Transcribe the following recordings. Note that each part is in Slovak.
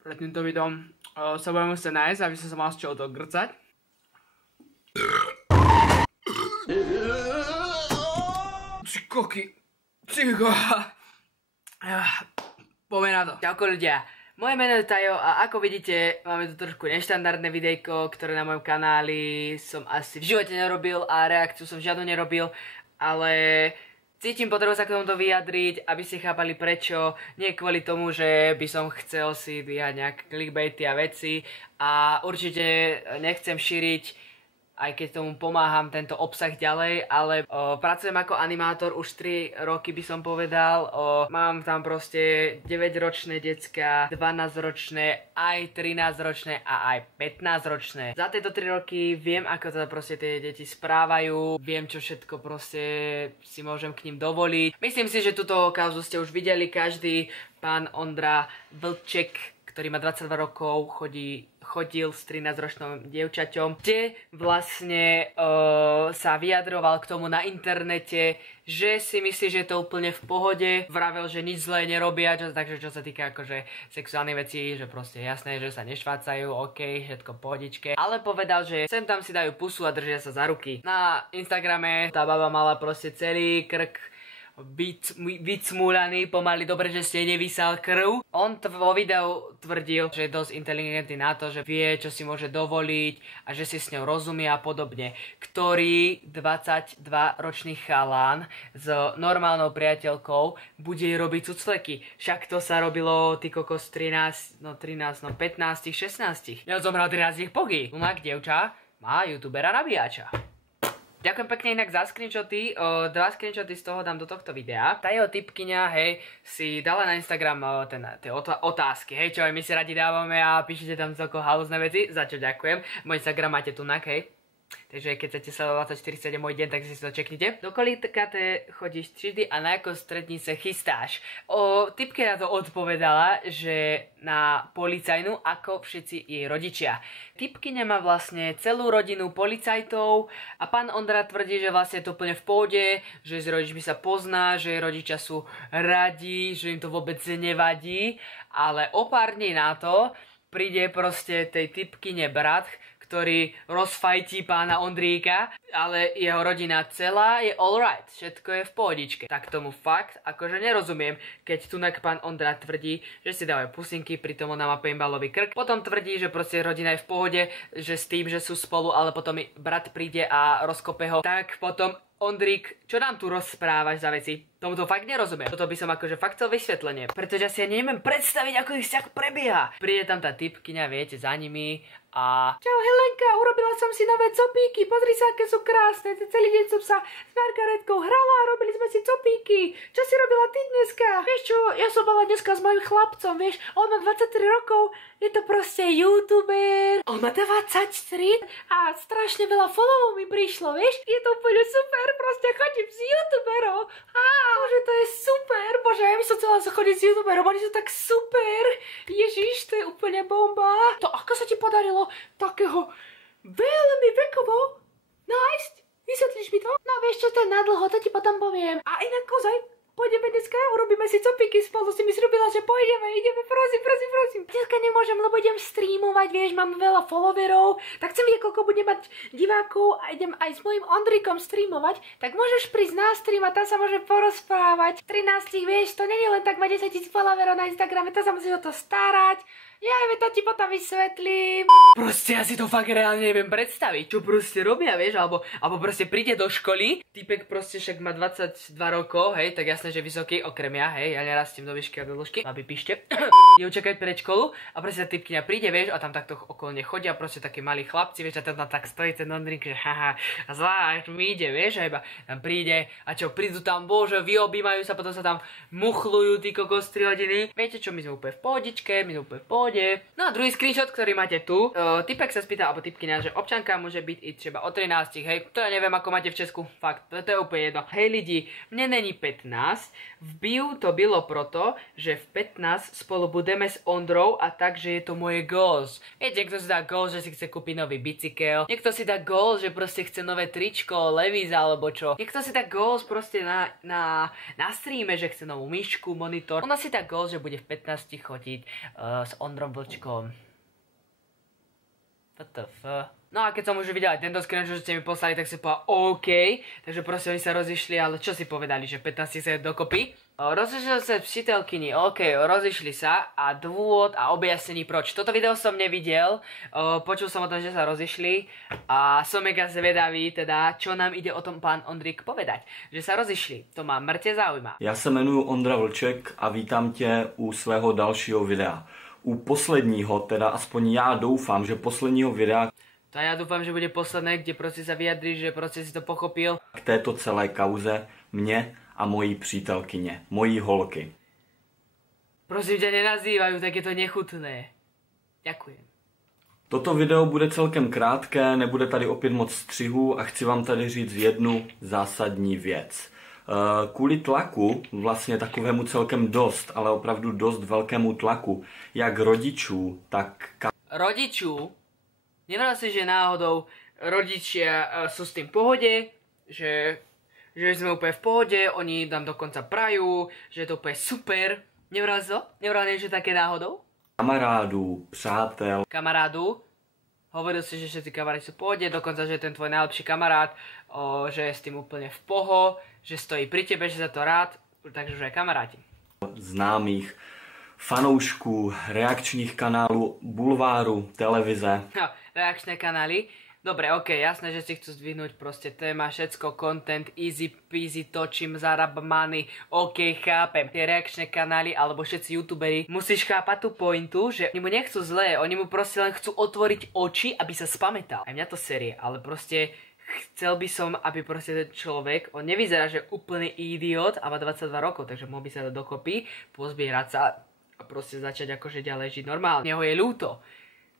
Pred týmto videom sa budem musieť nájsť, aby som sa mal z čoho to grcať. Koky. Poďme na to. Čauko ľudia. Moje meno je Tajo a ako vidíte, máme tu trošku neštandardné videjko, ktoré na mojom kanáli som asi v živote nerobil a reakciu som žiadnu nerobil, ale cítim potrebu sa k tomuto vyjadriť, aby ste chápali prečo. Nie kvôli tomu, že by som chcel si dvíhať nejaké clickbaity a veci a určite nechcem šíriť, aj keď tomu pomáham, tento obsah ďalej, ale pracujem ako animátor už 3 roky by som povedal. Mám tam proste 9-ročné decká, 12-ročné, aj 13-ročné a aj 15-ročné. Za tieto 3 roky viem, ako sa proste tie deti správajú, viem, čo všetko proste si môžem k ním dovoliť. Myslím si, že túto kauzu ste už videli každý. Pán Ondra Vlček, ktorý má 22 rokov, chodil s 13-ročným dievčaťom, kde vlastne sa vyjadroval k tomu na internete, že si myslí, že je to úplne v pohode, vravel, že nič zlé nerobia, takže čo sa týka akože sexuálnych vecí, že proste jasné, že sa nešvácajú, ok, všetko pohodičke, ale povedal, že sem tam si dajú pusu a držia sa za ruky. Na Instagrame tá baba mala proste celý krk vycmúľaný, pomaly dobre, že ste nevysal krv. On vo videu tvrdil, že je dosť inteligentný na to, že vie, čo si môže dovoliť a že si s ňou rozumie a podobne. Ktorý 22-ročný chalán s normálnou priateľkou bude robiť cucfleky. Však to sa robilo ty kokos 15, 16. Ja zomral 13 pogy. Unak dievča má youtubera nabíjača. Ďakujem pekne inak za screenshoty, 2 screenshoty z toho dám do tohto videa. Tá jeho typkyňa, hej, si dala na Instagram tie otázky, hej, čo aj my si radi dávame a píšete tam celko halúzne veci, za čo ďakujem. Môj Instagram máte tu hej. Takže keď chcete sledovať 24/7 môj deň, tak si to čeknite. Do kolika chodíš triedy a na ako strední sa chystáš? Typke na to odpovedala, že na policajnú ako všetci jej rodičia. Typkyňa má vlastne celú rodinu policajtov a pán Ondra tvrdí, že vlastne je to úplne v pohode, že s rodičmi sa pozná, že jej rodičia sú radi, že im to vôbec nevadí, ale o pár dní na to príde proste tej typkyne brat, ktorý rozfajtí pána Ondríka, ale jeho rodina celá je alright, všetko je v pohodičke. Tak tomu fakt akože nerozumiem, keď tunak pán Ondra tvrdí, že si dávajú pusinky, pritom ona má paintballový krk. Potom tvrdí, že proste rodina je v pohode, že s tým, že sú spolu, ale potom brat príde a rozkope ho. Tak potom Ondrík, čo nám tu rozprávaš za veci? Tomuto fakt nerozumiem. Toto by som akože fakt chcel vysvetlenie. Pretože si ja neviem predstaviť, ako ich vzťah prebieha. Príde tam tá typkyňa, viete, za nimi a... Čau Helenka, urobila som si nové copíky, pozri sa, aké sú krásne. Celý deň som sa s Margaretkou hrala a robili sme si copíky. Čo si robila ty dneska? Vieš čo, ja som bola dneska s mojím chlapcom, vieš, on má 23 rokov, je to proste youtuber. On má 23 a strašne veľa followov mi prišlo, vieš. Je to úplne super, proste chodím s youtuberov. Bože, to je super, bože, ja by som chcela chodiť s youtuberom, oni sú tak super. Ježiš, to je úplne bomba. To ako sa ti podarilo takého veľmi vekovo nájsť? Vysvetlíš mi to? No vieš čo, to je nadlho, to ti potom poviem. A inak kozaj, pôjdeme dneska, urobíme si copíky spolu, si mi sľúbila, že ideme, prosím. Dneska nemôžem, lebo idem streamovať, vieš, mám veľa followerov, tak chcem vedieť, koľko budem mať divákov a idem aj s mojím Ondrikom streamovať, tak môžeš prísť na stream a tam sa môže porozprávať. 13, vieš, to nie je len tak mať 10 000 followerov na Instagrame, to sa musíš o to starať. Ja to ti potom vysvetlím. Proste ja si to fakt reálne neviem predstaviť, čo proste robia, vieš, alebo proste príde do školy, typek proste však má 22 rokov, hej, tak jasné, že vysoký, okrem ja nerastiem do výšky a do dĺžky, aby píšte. Je čakať pred školu a proste tá typkyňa príde, vieš, a tam takto okolo chodia proste takí malí chlapci, vieš, a tam tak stojí ten Ondrík, že haha, a zvlášť mi ide, vieš, a iba tam príde a čo, prídu tam, bože, vyobímajú sa, potom sa tam muchlujú tí kokos 3 hodiny. Viete čo, my sme úplne v pohodičke, my sme úplne v pohode. No a druhý screenshot, ktorý máte tu, typek sa spýta, alebo typkyňa, že občanka môže byť i třeba o 13, hej, to ja neviem, ako máte v Česku, fakt, to je úplne jedno. Hej lidi, mne není 15, V bio to bylo proto, že v 15 spolu budeme s Ondrou a takže je to moje goals. Viete, niekto si dá goals, že si chce kúpiť nový bicykel, niekto si dá goals, že proste chce nové tričko, Levi's alebo čo. Niekto si dá goals proste na streame, že chce novú myšku, monitor. Ona si dá goals, že bude v 15 chodiť s Ondrom Vlčkom. No a keď som už videl aj tento screenshot, že ste mi poslali, tak si povedal OK. Takže proste oni sa rozišli, ale čo si povedali, že 15 sa dokopy? Rozišli sa přítelkyni, OK, rozišli sa a dôvod a objasnení proč. Toto video som nevidel, počul som o tom, že sa rozišli a som mega zvedavý, teda čo nám ide o tom pán Ondrík povedať. Že sa rozišli, to má mŕte zaujíma. Já se jmenuji Ondra Vlček a vítám tě u svého dalšího videa. U posledního, teda aspoň já doufám, že posledního videa, to ja dúfam, že bude posledné, kde proste sa vyjadri, že proste si to pochopil. K této celé kauze mě a mojí přítelkyně, mojí holky. Prosím ťa, nenazývajú, tak je to nechutné. Ďakujem. Toto video bude celkem krátké, nebude tady opět moc střihů a chci vám tady říct jednu zásadní věc. Kvůli tlaku, vlastně takovému celkem dost, ale opravdu dost velkému tlaku, jak rodičů, tak Rodičů? Nevral si, že náhodou rodičia sú s tým v pohode, že sme úplne v pohode, oni nám dokonca prajú, že je to úplne super. Nevral si to? Nevral niečo také náhodou? kamarádů, přátel. Kamarádu? Hovoril si, že všetci kamaráti sú v pohode, dokonca, že je ten tvoj najlepší kamarát, že je s tým úplne v poho, že stojí pri tebe, že za to rád, takže už aj kamaráti. Známých, fanoušků, reakčních kanálů, bulváru, televize. Reakčné kanály. Dobre, ok, jasné, že si chcú zdvihnúť proste téma, všetko, content, easy peasy, točím, zarab money, ok, chápem. Tie reakčné kanály, alebo všetci youtuberi, musíš chápať tú pointu, že oni mu nechcú zlé, oni mu proste len chcú otvoriť oči, aby sa spamätal. Aj mňa to série, ale proste chcel by som, aby proste ten človek, on nevyzerá, že úplný idiot a má 22 rokov, takže mohol by sa dať dokopy, pozbierať sa a proste začať akože ďalej žiť normálne. Neho je ľúto,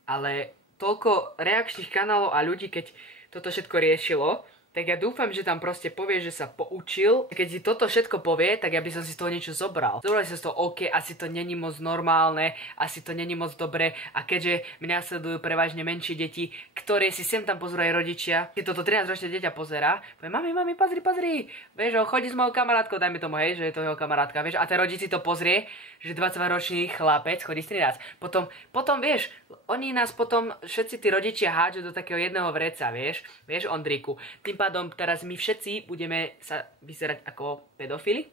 ale toľko reakčných kanálov a ľudí, keď toto všetko riešilo, tak ja dúfam, že tam proste povie, že sa poučil. Keď si toto všetko povie, tak ja by som si z toho niečo zobral. Zobral som z toho, OK, asi to není moc normálne, asi to není moc dobré. A keďže mňa sledujú prevažne menšie deti, ktoré si sem tam pozrú aj rodičia, keď toto 13-ročné dieťa pozerá, povie, mami, pozri, vieš, on chodí s mojou kamarátkou, dajme tomu, hej, že je to jeho kamarátka, vieš, a ten rodič si to pozrie, že 22-ročný chlapec chodí s 13. Potom, vieš, oni nás potom, všetci tí rodičia hádžu do takého jedného vreca, vieš, Ondríku. Tým pádom teraz my všetci budeme sa vyzerať ako pedofili.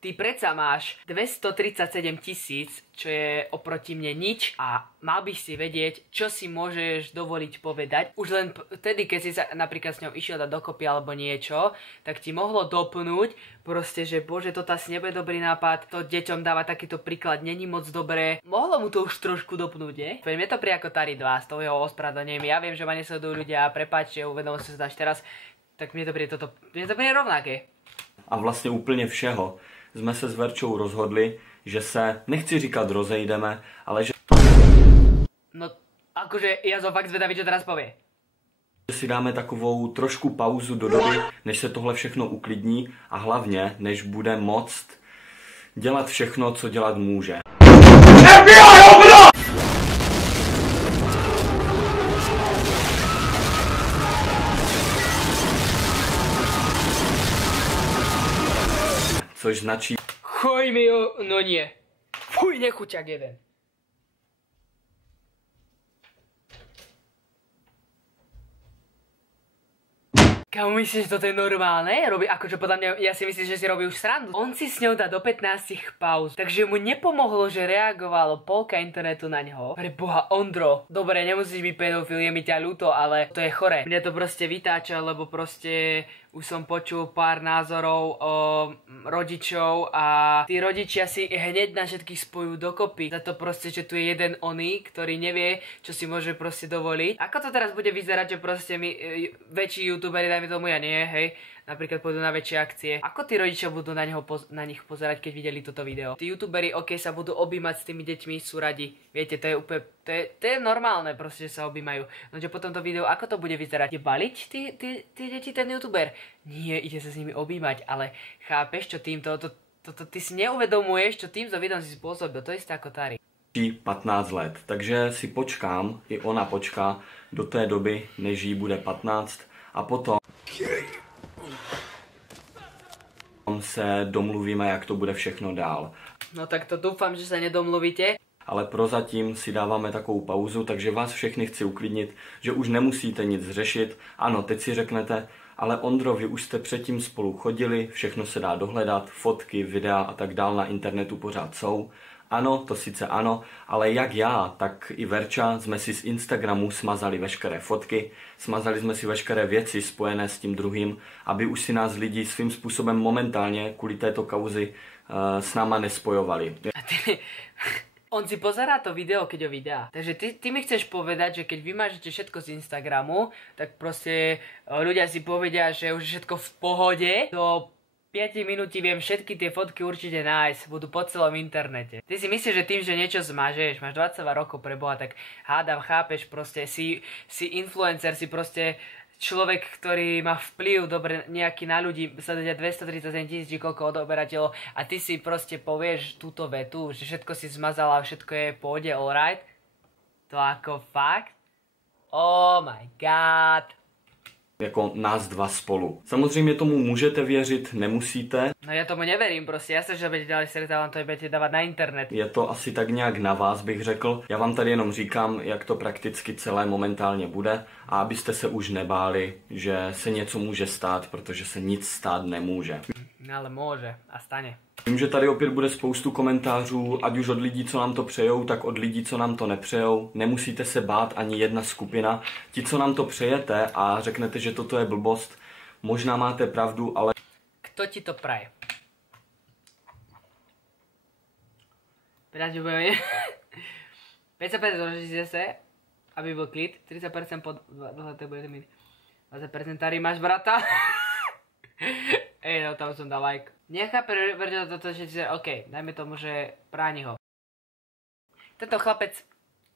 Ty predsa máš 237 000, čo je oproti mne nič a mal by si vedieť, čo si môžeš dovoliť povedať. Už len vtedy, keď si sa napríklad s ňou išiel dať dokopy alebo niečo, tak ti mohlo dopnúť proste, že bože, toto asi nebude dobrý nápad, to deťom dáva takýto príklad, není moc dobré. Mohlo mu to už trošku dopnúť, nie? Mne to príde ako Tari 2, s tou jeho ospravedlnením. Ja viem, že ma nesledujú ľudia, prepáčte, uvedomil som sa až teraz, tak mne to príde rovnaké. A vlastně úplně všeho jsme se s Verčou rozhodli, že se, nechci říkat rozejdeme, ale že no, akože ja som fakt zvedavý, čo teraz povie. si dáme takovou trošku pauzu do doby, než se tohle všechno uklidní a hlavně, než bude moct dělat všechno, co dělat může. Což značí... Choj mi jo, no nie. Fuj, nechuťak jeden. Kámo, myslíš, že toto je normálne? Robí, akože podľa mňa, ja si myslím, že si robí už srandu. On si s ňou dá do 15 pauz, takže mu nepomohlo, že reagovalo polka internetu na ňo. Pre boha, Ondro, dobre, nemusíš byť pedofil, je mi ťa ľúto, ale to je chore. Mňa to proste vytáča, lebo proste už som počul pár názorov rodičov a tí rodičia si hneď na všetkých spojujú dokopy. Za to proste, že tu je jeden oný, ktorý nevie, čo si môže proste dovoliť. Ako to teraz bude vyzerať, že proste my, väčší youtuberi, dajme tomu ja nie, hej, napríklad pôjdu na väčšie akcie. Ako tí rodičia budú na nich pozerať, keď videli toto video? Tí youtuberi, ok, sa budú objímať s tými deťmi, sú radi. Viete, to je úplne, to je normálne proste, že sa objímajú. Nože potom to video, ako to bude vyzerať? Je baliť tí deti ten youtuber? Nie, ide sa s nimi objímať, ale chápeš, čo týmto, Toto ty si neuvedomuješ, čo týmto videom si spôsobil, to isté ako Tari. 15 let, takže si počkám, i ona počká do té doby, než jí bude 15 a potom se domluvíme, jak to bude všechno dál. No tak to dúfam, že sa nedomluvíte. Ale prozatím si dáváme takovou pauzu, takže vás všechny chci uklidnit, že už nemusíte nic řešit. Ano, teď si řeknete, ale Ondro, vy už jste předtím spolu chodili, všechno se dá dohledat, fotky, videa a tak dál na internetu pořád jsou. Ano, to sice ano, ale jak já, tak i Verča jsme si z Instagramu smazali veškeré fotky, smazali jsme si veškeré věci spojené s tím druhým, aby už si nás lidi svým způsobem momentálně kvůli této kauzy s náma nespojovali. On si pozerá to video, keď ho vydá. Takže ty mi chceš povedať, že keď vymažete všetko z Instagramu, tak proste ľudia si povedia, že už je všetko v pohode. Do 5 minút viem všetky tie fotky určite nájsť, budú po celom internete. Ty si myslíš, že tým, že niečo zmažeš, máš 22 rokov preboha, tak hádam, chápeš, proste si influencer, si proste človek, ktorý má vplyv dobre nejaký na ľudí, sleduje 237 000 či koľko odoberateľov a ty si proste povieš túto vetu, že všetko si zmazala a všetko je v pohode, alright? To ako fakt? Oh my god. Jako nás dva spolu. Samozřejmě tomu můžete věřit, nemusíte. No ja tomu neverím proste, ja sa, že budete ďalej stretávam, to budete dávať na internet. Je to asi tak nějak na vás, bych řekl. Já vám tady jenom říkám, jak to prakticky celé momentálně bude a abyste se už nebáli, že se něco může stát, protože se nic stát nemůže. No ale môže a stane. Vím, že tady opět bude spoustu komentářů, ať už od lidí, co nám to přejou, tak od lidí, co nám to nepřejou. Nemusíte se bát ani jedna skupina. Ti, co nám to přejete a řeknete, že toto je blbost, možná máte pravdu, ale... Kto ti to praje? Teraz, že budeme... 50% rozhodíte se, aby byl klid, 30% pod... to bude mít. 20% tady máš brata. Ej, no tam som dal like. Nechápe, veď toto, že OK, dajme tomu, že bráni ho. Tento chlapec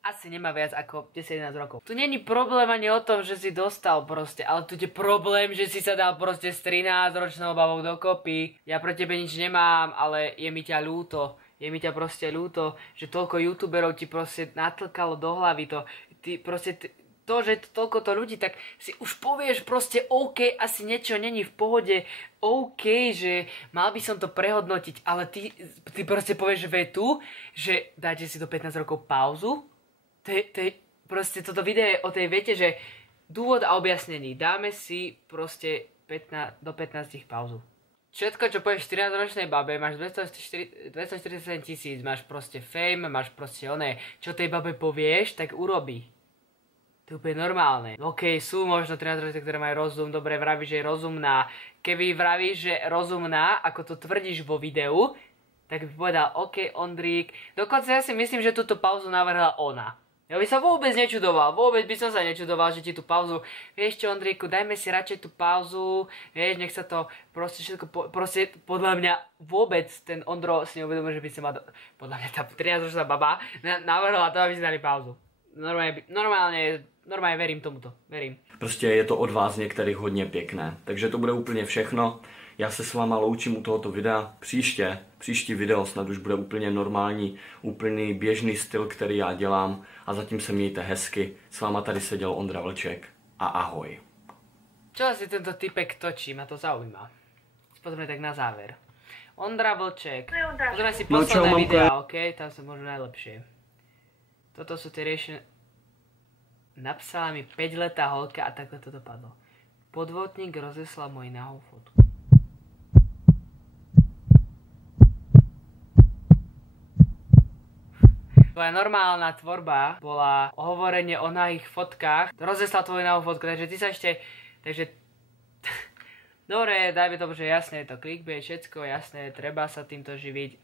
asi nemá viac ako 10-11 rokov. Tu není problém ani o tom, že si dostal proste, ale tu je problém, že si sa dal proste s 13-ročnou babou dokopy. Ja pro tebe nič nemám, ale je mi ťa ľúto. Je mi ťa proste ľúto, že toľko youtuberov ti proste natlkalo do hlavy to. Ty proste... To, že toľko to ľudí, tak si už povieš proste OK, asi niečo není v pohode, OK, že mal by som to prehodnotiť, ale ty proste povieš vetu, že dáte si do 15 rokov pauzu. Proste toto video je o tej vete, že dôvod a objasnení. Dáme si proste do 15 pauzu. Všetko, čo povieš 14-ročnej babe, máš 247 000, máš proste fame, máš proste oné, čo tej babe povieš, tak urobí. To je úplne normálne. OK, sú možno 13-ročné, ktoré majú rozum, dobre vravíš, že je rozumná. Keby vravíš, že rozumná, ako to tvrdíš vo videu, tak by povedal, OK, Ondrík. Dokonca ja si myslím, že túto pauzu navrhla ona. Ja by sa vôbec nečudoval, vôbec by som sa nečudoval, že ti tú pauzu, vieš čo, Ondríku, dajme si radšej tú pauzu, vieš, nech sa to proste všetko, proste podľa mňa vôbec ten Ondro si neuvedomuje, že by sa mal, podľa mňa tá 13-ročná baba navrhla to, aby si dali pauzu. Normálně verím tomuto, verím. Prostě je to od vás některých hodně pěkné, takže to bude úplně všechno. Já se s váma loučím u tohoto videa. Příští video snad už bude úplně normální, úplný běžný styl, který já dělám a zatím se mějte hezky. S váma tady seděl Ondra Vlček a ahoj. Čo asi tento typek točí, ma to zaujíma. Pozrieme tak na záver. Ondra Vlček. Pozrieme si posledné videa, OK? Tam sa môžu najlepšie. Toto sú tie riešenia. Napsala mi 5-letá holka a takto to dopadlo. Podvodník rozeslal moji nahú fotku. Tvoja normálna tvorba bola hovorenie o nahých fotkách. Rozeslal tvoju nahú fotku, takže ty sa ešte... Takže... Dobre, dajme tomu, že jasné je to clickbait, všetko jasné, treba sa týmto živiť.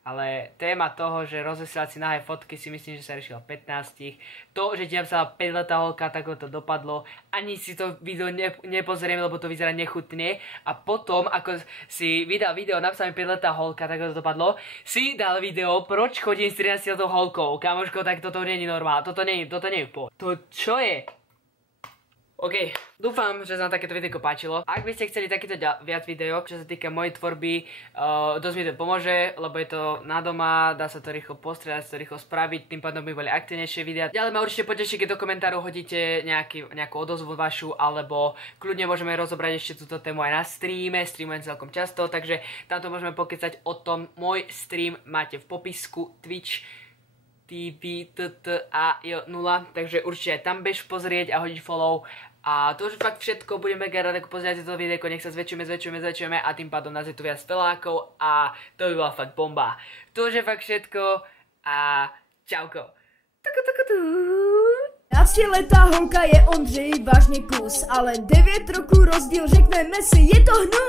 Ale téma toho, že rozeslať si nahé fotky, si myslím, že sa riešila 15. To, že ti napsala 5-letá holka, takto to dopadlo. Ani si to video nepozriem, lebo to vyzerá nechutne. A potom, ako si vydal video, napsala mi 5-letá holka, takto to dopadlo, si dal video, proč chodím s 13-letou holkou. Kamoško, tak toto nie je normálne. Toto nie je v pohode. To čo je? OK, dúfam, že sa vám takéto videjko páčilo. Ak by ste chceli takéto viac video, čo sa týka mojej tvorby, dosť mi to pomôže, lebo je to na doma, dá sa to rýchlo postrieľať, sa to rýchlo spraviť, tým pádom by boli aktívnejšie videá. Ďalej ma určite poteší, keď do komentárov hodíte nejakú odozvu vašu, alebo kľudne môžeme rozobrať ešte túto tému aj na streame, streamujem celkom často, takže tamto môžeme pokecať o tom. Môj stream máte v popisku Twitch TV, TTAJ0, takže určite aj tam bež pozrieť a hodiť follow. A to už fakt všetko, budem mega rád, ako pozrieť toto videjko, nech sa zväčšujeme a tým pádom nás je tu viac spelákov a to by bola fakt bomba. To už je fakt všetko a čauko. Letá holka je Ondřej vážně kus, ale 9 roků rozdíl, řekneme si, je to hnus.